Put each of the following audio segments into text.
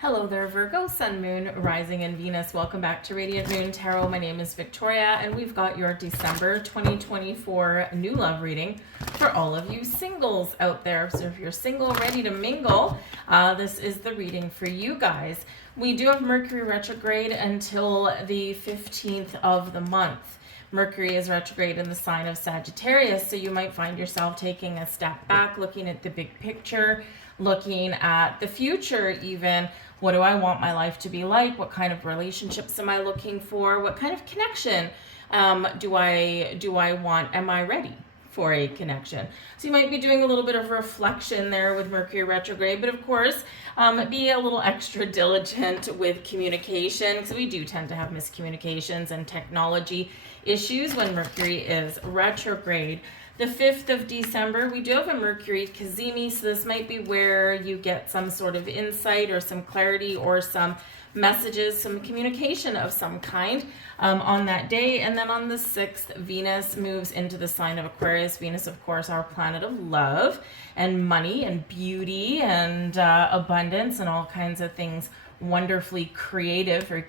Hello there, Virgo, Sun, Moon, Rising, and Venus. Welcome back to Radiant Moon Tarot. My name is Victoria, and we've got your December 2024 new love reading for all of you singles out there. So if you're single, ready to mingle, this is the reading for you guys. We do have Mercury retrograde until the 15th of the month. Mercury is retrograde in the sign of Sagittarius, so you might find yourself taking a step back, looking at the big picture, looking at the future even. What do I want my life to be like? What kind of relationships am I looking for? What kind of connection do I want? Am I ready for a connection? So you might be doing a little bit of reflection there with Mercury retrograde, but of course, be a little extra diligent with communication, because we do tend to have miscommunications and technology issues when Mercury is retrograde. The 5th of December, we do have a Mercury Cazimi, so this might be where you get some sort of insight or some clarity or some messages, some communication of some kind on that day. And then on the 6th, Venus moves into the sign of Aquarius. Venus, of course, our planet of love and money and beauty and abundance and all kinds of things wonderfully creative, very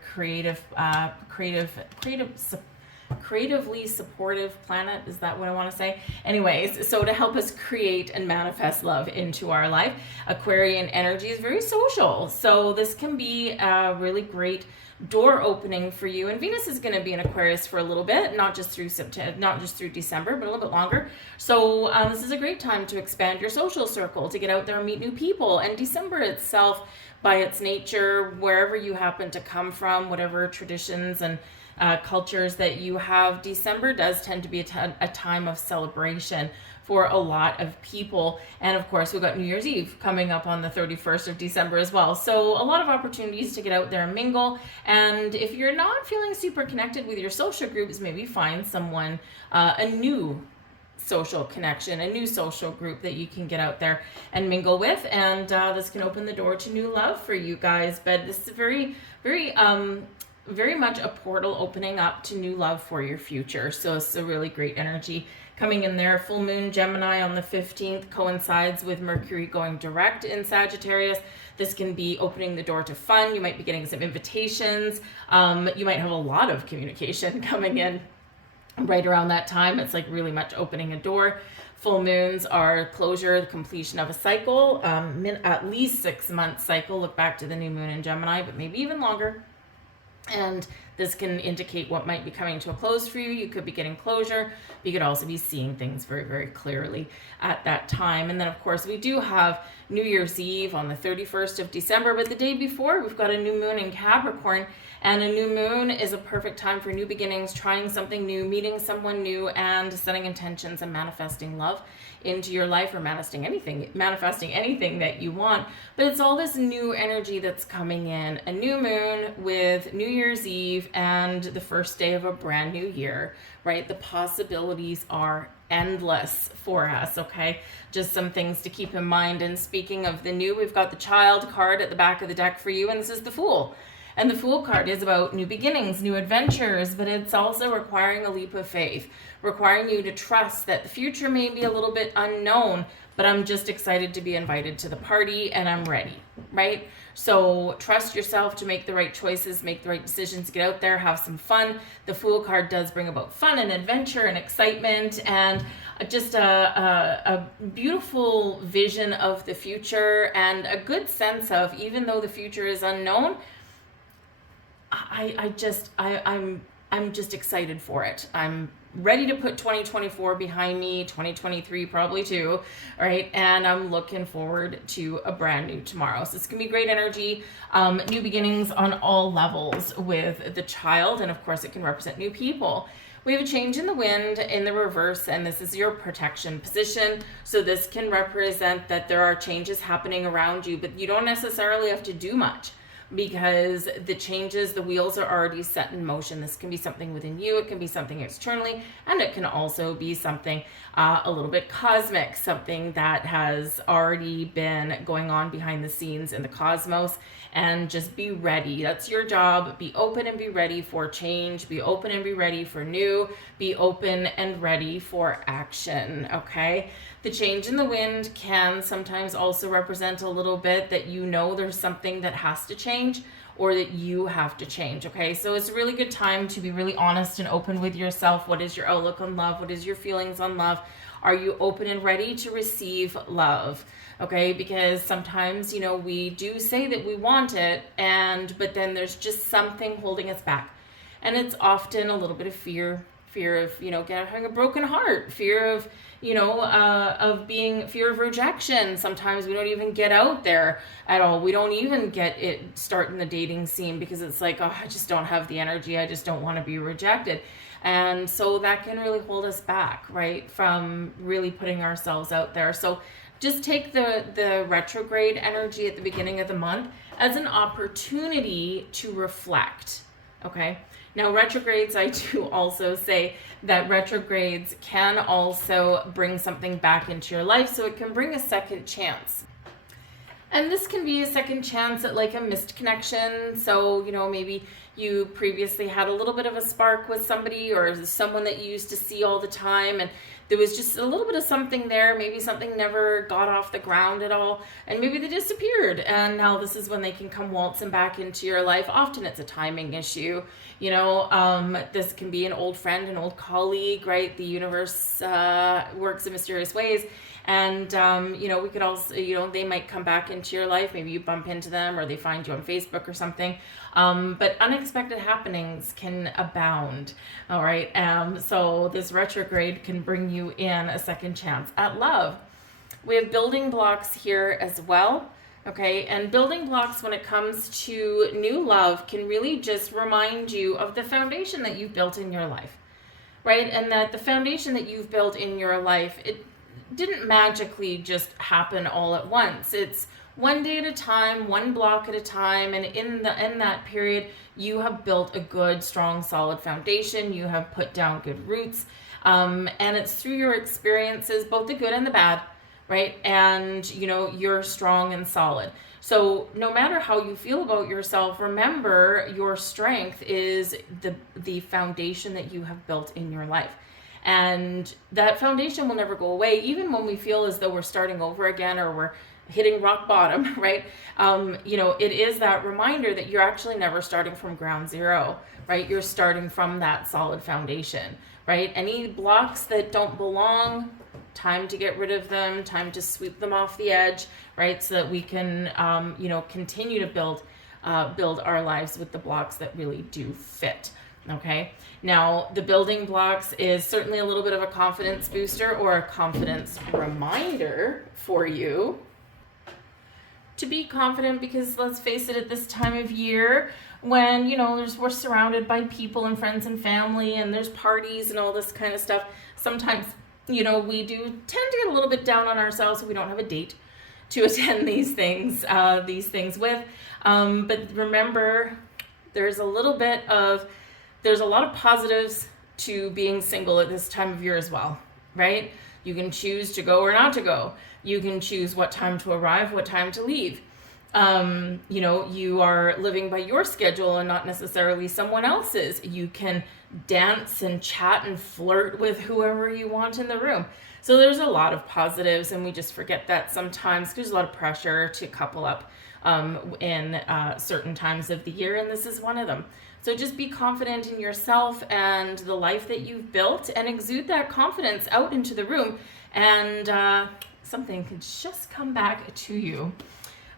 creatively supportive planet. Is that what I want to say? Anyways, so to help us create and manifest love into our life, Aquarian energy is very social. So this can be a really great door opening for you. And Venus is going to be in Aquarius for a little bit, not just through September, not just through December, but a little bit longer. So this is a great time to expand your social circle, to get out there and meet new people. And December itself, by its nature, wherever you happen to come from, whatever traditions and cultures that you have, December does tend to be a time of celebration for a lot of people. And of course, we've got New Year's Eve coming up on the 31st of December as well. So a lot of opportunities to get out there and mingle. And if you're not feeling super connected with your social groups, maybe find someone, a new social connection, a new social group that you can get out there and mingle with. And this can open the door to new love for you guys. But this is very much a portal opening up to new love for your future. So it's a really great energy coming in there. Full moon Gemini on the 15th coincides with Mercury going direct in Sagittarius. This can be opening the door to fun. You might be getting some invitations. You might have a lot of communication coming in right around that time. It's like really much opening a door. Full moons are closure, the completion of a cycle, at least 6 month cycle. Look back to the new moon in Gemini, but maybe even longer. And this can indicate what might be coming to a close for you. You could be getting closure, but you could also be seeing things very, very clearly at that time. And then, of course, we do have New Year's Eve on the 31st of December, but the day before, we've got a new moon in Capricorn. And a new moon is a perfect time for new beginnings, trying something new, meeting someone new, and setting intentions and manifesting love into your life, or manifesting anything that you want. But it's all this new energy that's coming in. A new moon with New Year's Eve and the first day of a brand new year, right? The possibilities are endless for us, okay? Just some things to keep in mind. And speaking of the new, we've got the Child card at the back of the deck for you, and this is the Fool. And the Fool card is about new beginnings, new adventures, but it's also requiring a leap of faith, requiring you to trust that the future may be a little bit unknown, but I'm just excited to be invited to the party and I'm ready, right? So trust yourself to make the right choices, make the right decisions, get out there, have some fun. The Fool card does bring about fun and adventure and excitement and just a beautiful vision of the future and a good sense of, even though the future is unknown, I'm just excited for it. I'm ready to put 2024 behind me, 2023 probably too, right? And I'm looking forward to a brand new tomorrow. So it's gonna be great energy, new beginnings on all levels with the Child, and of course it can represent new people. We have a change in the wind in the reverse, and this is your protection position. So this can represent that there are changes happening around you, but you don't necessarily have to do much, because the changes, the wheels are already set in motion. This can be something within you, it can be something externally, and it can also be something a little bit cosmic, something that has already been going on behind the scenes in the cosmos. And just be ready. That's your job. Be open and be ready for change. Be open and be ready for new. Be open and ready for action, okay? The change in the wind can sometimes also represent a little bit that there's something that has to change or that you have to change, okay? So it's a really good time to be really honest and open with yourself. What is your outlook on love? What is your feelings on love? Are you open and ready to receive love? Okay, because sometimes, we do say that we want it, but then there's just something holding us back. And it's often a little bit of fear of, having a broken heart, fear of, fear of rejection. Sometimes we don't even get out there at all. We don't even start in the dating scene because it's like, oh, I just don't have the energy. I just don't want to be rejected. And so that can really hold us back, right, from really putting ourselves out there. So just take the retrograde energy at the beginning of the month as an opportunity to reflect, okay? Now, retrogrades, I do also say that retrogrades can also bring something back into your life, so it can bring a second chance. And this can be a second chance at like a missed connection. So, maybe you previously had a little bit of a spark with somebody or someone that you used to see all the time, and there was just a little bit of something there. Maybe something never got off the ground at all, and maybe they disappeared. And now this is when they can come waltzing back into your life. Often it's a timing issue. This can be an old friend, an old colleague, right? The universe works in mysterious ways. And, we could also, they might come back into your life. Maybe you bump into them or they find you on Facebook or something. But unexpected happenings can abound. All right. So this retrograde can bring you in a second chance at love. We have building blocks here as well. Okay. And building blocks when it comes to new love can really just remind you of the foundation that you've built in your life. Right. And that the foundation that you've built in your life, it didn't magically just happen all at once. It's one day at a time, one block at a time, and in that period, you have built a good, strong, solid foundation. You have put down good roots, and it's through your experiences, both the good and the bad, right? And you're strong and solid. So no matter how you feel about yourself, remember your strength is the foundation that you have built in your life. And that foundation will never go away, even when we feel as though we're starting over again or we're hitting rock bottom, right? It is that reminder that you're actually never starting from ground zero, right? You're starting from that solid foundation, right? Any blocks that don't belong, time to get rid of them, time to sweep them off the edge, right? So that we can, continue to build our lives with the blocks that really do fit. Okay. Now, the building blocks is certainly a little bit of a confidence booster or a confidence reminder for you to be confident, because let's face it, at this time of year when, we're surrounded by people and friends and family and there's parties and all this kind of stuff, sometimes, we do tend to get a little bit down on ourselves if we don't have a date to attend these things with. But remember, there's a lot of positives to being single at this time of year as well, right? You can choose to go or not to go. You can choose what time to arrive, what time to leave. You are living by your schedule and not necessarily someone else's. You can dance and chat and flirt with whoever you want in the room. So there's a lot of positives, and we just forget that sometimes. There's a lot of pressure to couple up in certain times of the year, and this is one of them. So just be confident in yourself and the life that you've built, and exude that confidence out into the room, and something can just come back to you.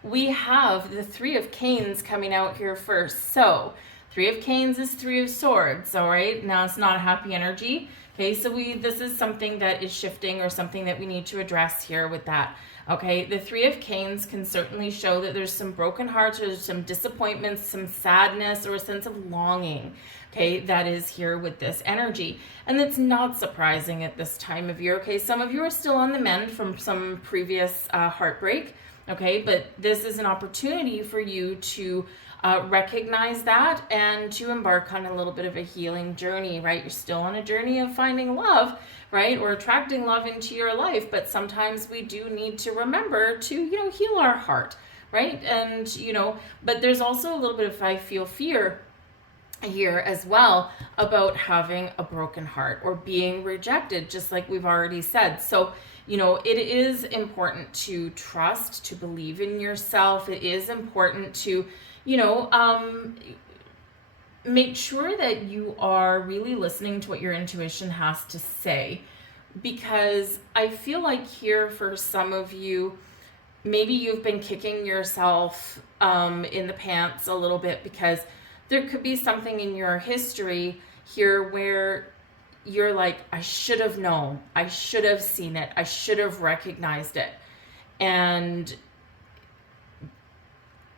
We have the Three of Canes coming out here first. So Three of Canes is Three of Swords, all right? Now it's not a happy energy. Okay, so this is something that is shifting, or something that we need to address here with that. Okay, the Three of Canes can certainly show that there's some broken hearts, or some disappointments, some sadness, or a sense of longing, okay, that is here with this energy. And it's not surprising at this time of year, okay? Some of you are still on the mend from some previous heartbreak, okay? But this is an opportunity for you to recognize that and to embark on a little bit of a healing journey, right? You're still on a journey of finding love, right? Or attracting love into your life. But sometimes we do need to remember to, heal our heart, right? And, but there's also a little bit of, I feel, fear here as well about having a broken heart or being rejected, just like we've already said. So, it is important to trust, to believe in yourself. It is important to, make sure that you are really listening to what your intuition has to say. Because I feel like here for some of you, maybe you've been kicking yourself in the pants a little bit because there could be something in your history here where you're like, I should have known, I should have seen it, I should have recognized it. And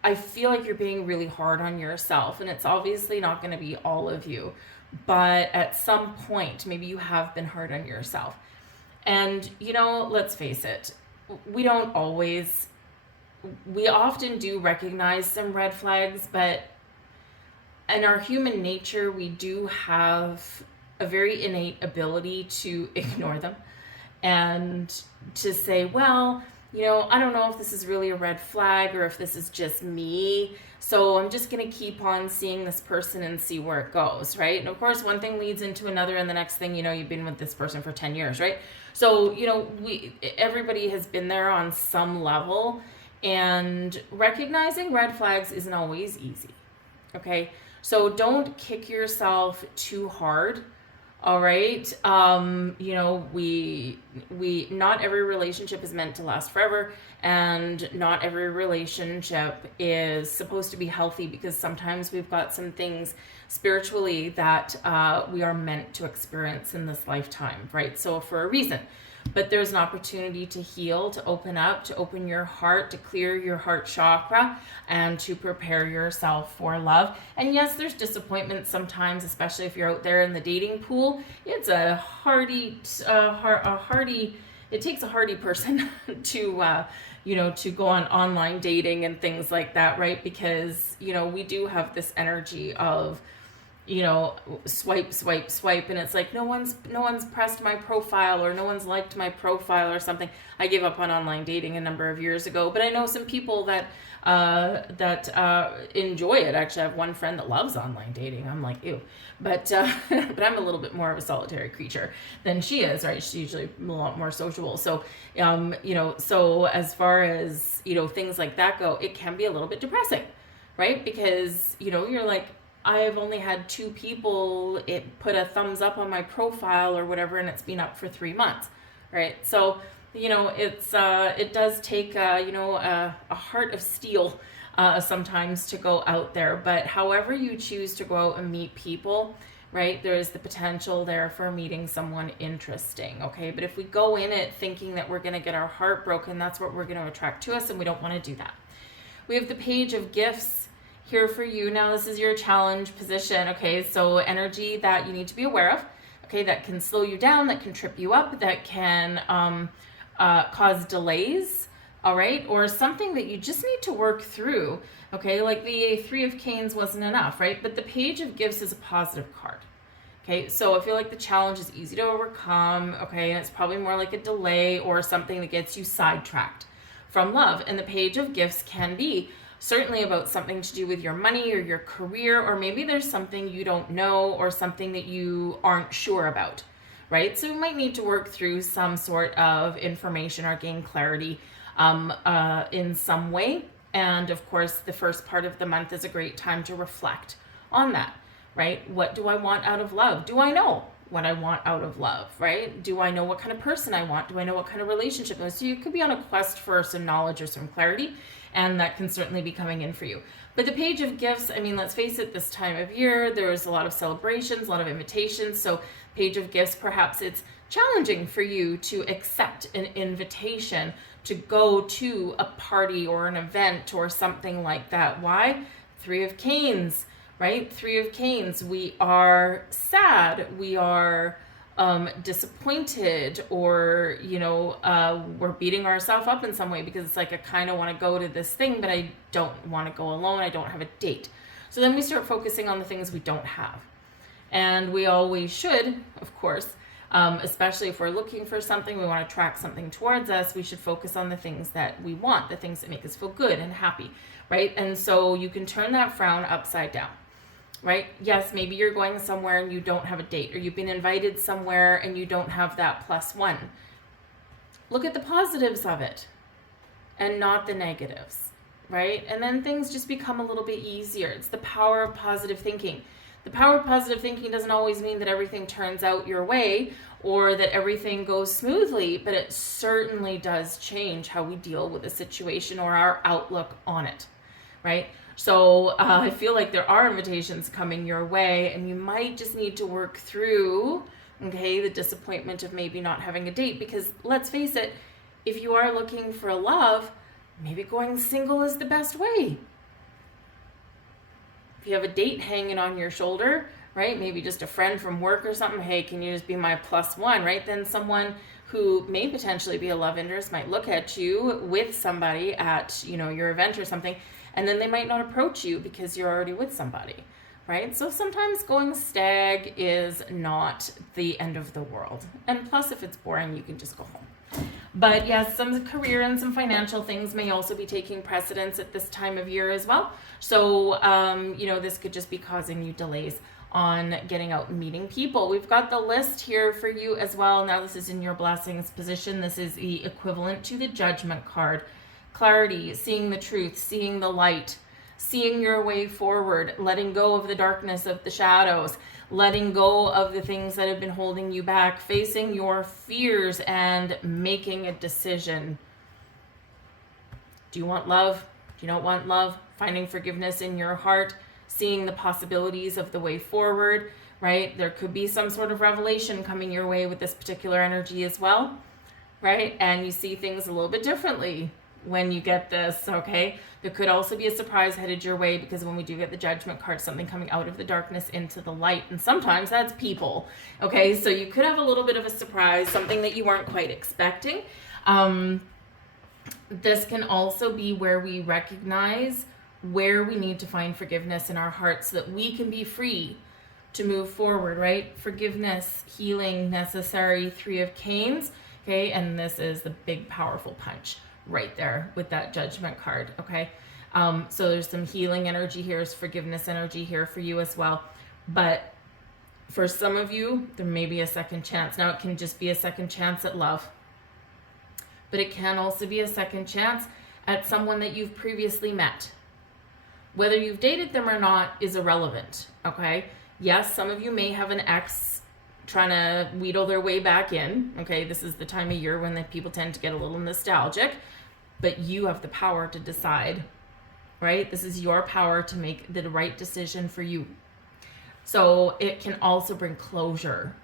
I feel like you're being really hard on yourself, and it's obviously not going to be all of you, but at some point, maybe you have been hard on yourself. And, let's face it, we often do recognize some red flags, but in our human nature, we do have a very innate ability to ignore them and to say, well, I don't know if this is really a red flag or if this is just me. So I'm just going to keep on seeing this person and see where it goes, right? And of course, one thing leads into another, and the next thing you've been with this person for 10 years, right? So, everybody has been there on some level, and recognizing red flags isn't always easy, okay? So don't kick yourself too hard. All right. We not every relationship is meant to last forever, and not every relationship is supposed to be healthy, because sometimes we've got some things spiritually that we are meant to experience in this lifetime, right? So for a reason. But there's an opportunity to heal, to open up, to open your heart, to clear your heart chakra, and to prepare yourself for love. And yes, there's disappointment sometimes, especially if you're out there in the dating pool. It's it takes a hardy person to, to go on online dating and things like that, right? Because, we do have this energy of, swipe, and it's like no one's pressed my profile, or no one's liked my profile or something. I gave up on online dating a number of years ago, but I know some people that enjoy it. Actually, I have one friend that loves online dating. I'm like, ew, but but I'm a little bit more of a solitary creature than she is, right? She's usually a lot more sociable. So so as far as things like that go, it can be a little bit depressing, right? Because you're like, I've only had 2 people put a thumbs up on my profile or whatever, and it's been up for 3 months, right? So, it does take, a heart of steel sometimes to go out there. But however you choose to go out and meet people, right, there is the potential there for meeting someone interesting, okay? But if we go in it thinking that we're going to get our heart broken, that's what we're going to attract to us, and we don't want to do that. We have the Page of Gifts here for you. Now, this is your challenge position, okay? So energy that you need to be aware of, okay, that can slow you down, that can trip you up, that can cause delays, all right? Or something that you just need to work through, okay? Like the 3 of Canes wasn't enough, right? But the Page of Gifts is a positive card, okay? So I feel like the challenge is easy to overcome, okay? And it's probably more like a delay or something that gets you sidetracked from love. And the Page of Gifts can be certainly about something to do with your money or your career, or maybe there's something you don't know or something that you aren't sure about, right? So you might need to work through some sort of information or gain clarity in some way. And of course, the first part of the month is a great time to reflect on that, right? What do I want out of love? Do I know what I want out of love, right? Do I know what kind of person I want? Do I know what kind of relationship? So you could be on a quest for some knowledge or some clarity, and that can certainly be coming in for you. But the Page of Gifts, I mean, let's face it, this time of year, there's a lot of celebrations, a lot of invitations. So Page of Gifts, perhaps it's challenging for you to accept an invitation to go to a party or an event or something like that. Why? 3 of Canes, right? 3 of Canes. We are sad. We are disappointed, or we're beating ourselves up in some way because it's like, I kind of want to go to this thing, but I don't want to go alone. I don't have a date. So then we start focusing on the things we don't have, and we always should, of course, especially if we're looking for something, we want to attract something towards us, we should focus on the things that we want, the things that make us feel good and happy, right? And so you can turn that frown upside down. right? Yes, maybe you're going somewhere and you don't have a date, or you've been invited somewhere and you don't have that +1. Look at the positives of it and not the negatives, right? And then things just become a little bit easier. It's the power of positive thinking. The power of positive thinking doesn't always mean that everything turns out your way or that everything goes smoothly, but it certainly does change how we deal with a situation or our outlook on it, right? So I feel like there are invitations coming your way, and you might just need to work through, okay, the disappointment of maybe not having a date, because let's face it, if you are looking for a love, maybe going single is the best way. If you have a date hanging on your shoulder, right, maybe just a friend from work or something, hey, can you just be my +1, right? Then someone who may potentially be a love interest might look at you with somebody at, you know, your event or something, and then they might not approach you because you're already with somebody, right? So sometimes going stag is not the end of the world. And plus, if it's boring, you can just go home. But yes, some career and some financial things may also be taking precedence at this time of year as well. So, you know, this could just be causing you delays on getting out and meeting people. We've got the list here for you as well. Now this is in your blessings position. This is the equivalent to the Judgment card. Clarity, seeing the truth, seeing the light, seeing your way forward, letting go of the darkness of the shadows, letting go of the things that have been holding you back, facing your fears and making a decision. Do you want love? Do you not want love? Finding forgiveness in your heart, seeing the possibilities of the way forward, right? There could be some sort of revelation coming your way with this particular energy as well, right? And you see things a little bit differently when you get this, okay? There could also be a surprise headed your way, because when we do get the Judgment card, something coming out of the darkness into the light, and sometimes that's people, okay? So you could have a little bit of a surprise, something that you weren't quite expecting. This can also be where we recognize where we need to find forgiveness in our hearts so that we can be free to move forward, right? Forgiveness, healing, necessary, 3 of Canes, okay? And this is the big, powerful punch right there with that Judgment card, okay? So there's some healing energy here, there's forgiveness energy here for you as well. But for some of you, there may be a second chance. Now, it can just be a second chance at love, but it can also be a second chance at someone that you've previously met. Whether you've dated them or not is irrelevant, okay? Yes, some of you may have an ex trying to wheedle their way back in, okay? This is the time of year when the people tend to get a little nostalgic, but you have the power to decide, right? This is your power to make the right decision for you. So it can also bring closure,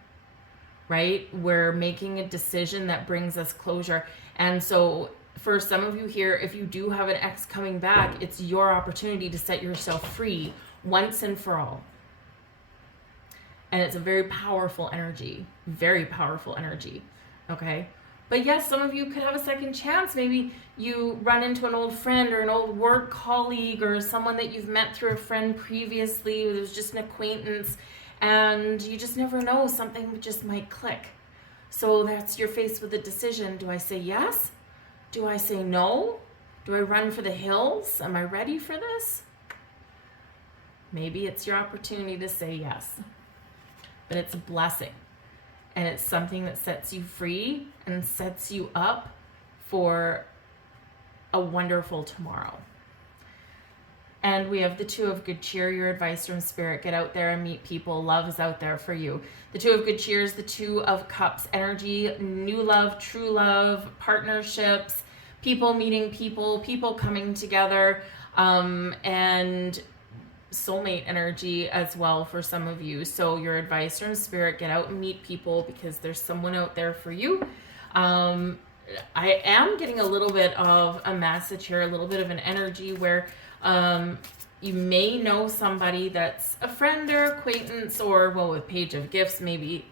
right? We're making a decision that brings us closure. And so for some of you here, if you do have an ex coming back, it's your opportunity to set yourself free once and for all. And it's a very powerful energy, okay? But yes, some of you could have a second chance. Maybe you run into an old friend or an old work colleague or someone that you've met through a friend previously. It was just an acquaintance, and you just never know, something just might click. So you're faced with a decision. Do I say yes? Do I say no? Do I run for the hills? Am I ready for this? Maybe it's your opportunity to say yes. But it's a blessing, and it's something that sets you free and sets you up for a wonderful tomorrow. And we have the 2 of Good Cheer, your advice from Spirit. Get out there and meet people. Love is out there for you. The 2 of Good Cheer is the 2 of Cups energy, new love, true love, partnerships, people meeting people, people coming together, and soulmate energy as well for some of you. So your advice from Spirit, get out and meet people, because there's someone out there for you. I am getting a little bit of a message here, a little bit of an energy where you may know somebody that's a friend or acquaintance, or, well, with Page of Gifts, maybe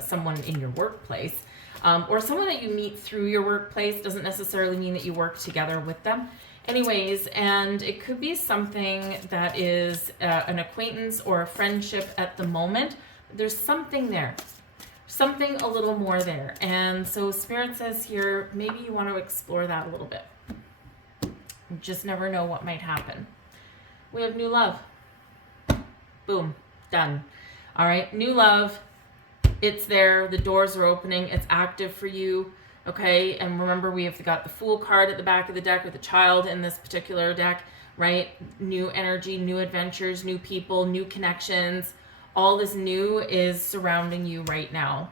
someone in your workplace, or someone that you meet through your workplace. Doesn't necessarily mean that you work together with them. Anyways, and it could be something that is an acquaintance or a friendship at the moment. There's something there, something a little more there. And so Spirit says here, maybe you want to explore that a little bit. You just never know what might happen. We have new love. Boom. Done. All right. New love. It's there. The doors are opening. It's active for you. Okay. And remember, we have got the Fool card at the back of the deck with the Child in this particular deck, right? New energy, new adventures, new people, new connections. All this new is surrounding you right now.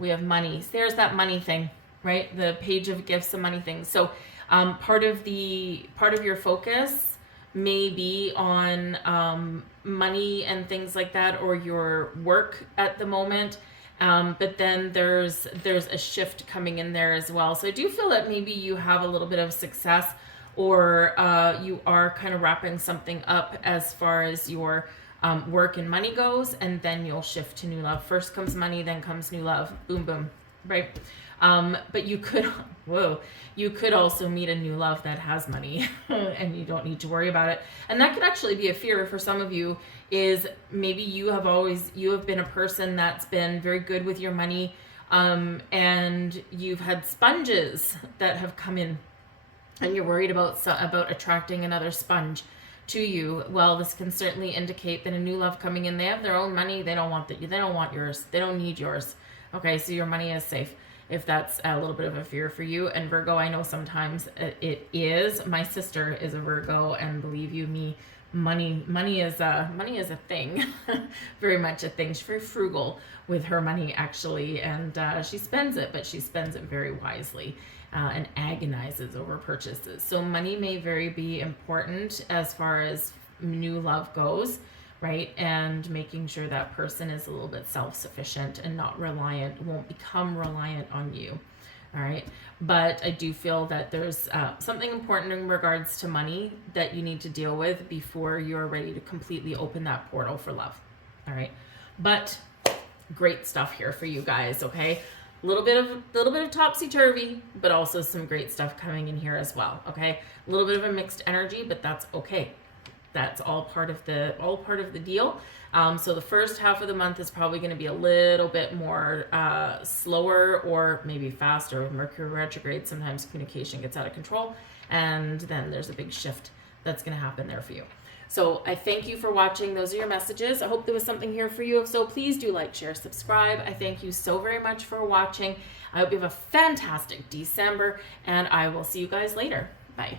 We have money. There's that money thing, right? The Page of Gifts, the money thing. So part of your focus may be on money and things like that, or your work at the moment. But then there's a shift coming in there as well. So I do feel that maybe you have a little bit of success, or you are kind of wrapping something up as far as your work and money goes, and then you'll shift to new love. First comes money, then comes new love. Boom, boom, right? But you could also meet a new love that has money and you don't need to worry about it. And that could actually be a fear for some of you, is maybe you have been a person that's been very good with your money, and you've had sponges that have come in, and you're worried about attracting another sponge to you. Well, this can certainly indicate that a new love coming in, they have their own money, they don't want yours, they don't need yours. Okay, so your money is safe, if that's a little bit of a fear for you. And Virgo, I know sometimes it is. My sister is a Virgo, and believe you me, money is a thing. Very much a thing. She's very frugal with her money, actually, and she spends it, but she spends it very wisely. And agonizes over purchases. So money may be important as far as new love goes, right? And making sure that person is a little bit self-sufficient and not reliant, won't become reliant on you. All right. But I do feel that there's something important in regards to money that you need to deal with before you're ready to completely open that portal for love. All right. But great stuff here for you guys. Okay. A little bit of topsy-turvy, but also some great stuff coming in here as well. Okay, a little bit of a mixed energy, but that's okay. That's all part of the deal. So the first half of the month is probably going to be a little bit more slower, or maybe faster. With Mercury retrograde, sometimes communication gets out of control, and then there's a big shift that's going to happen there for you. So I thank you for watching. Those are your messages. I hope there was something here for you. If so, please do like, share, subscribe. I thank you so very much for watching. I hope you have a fantastic December, and I will see you guys later. Bye.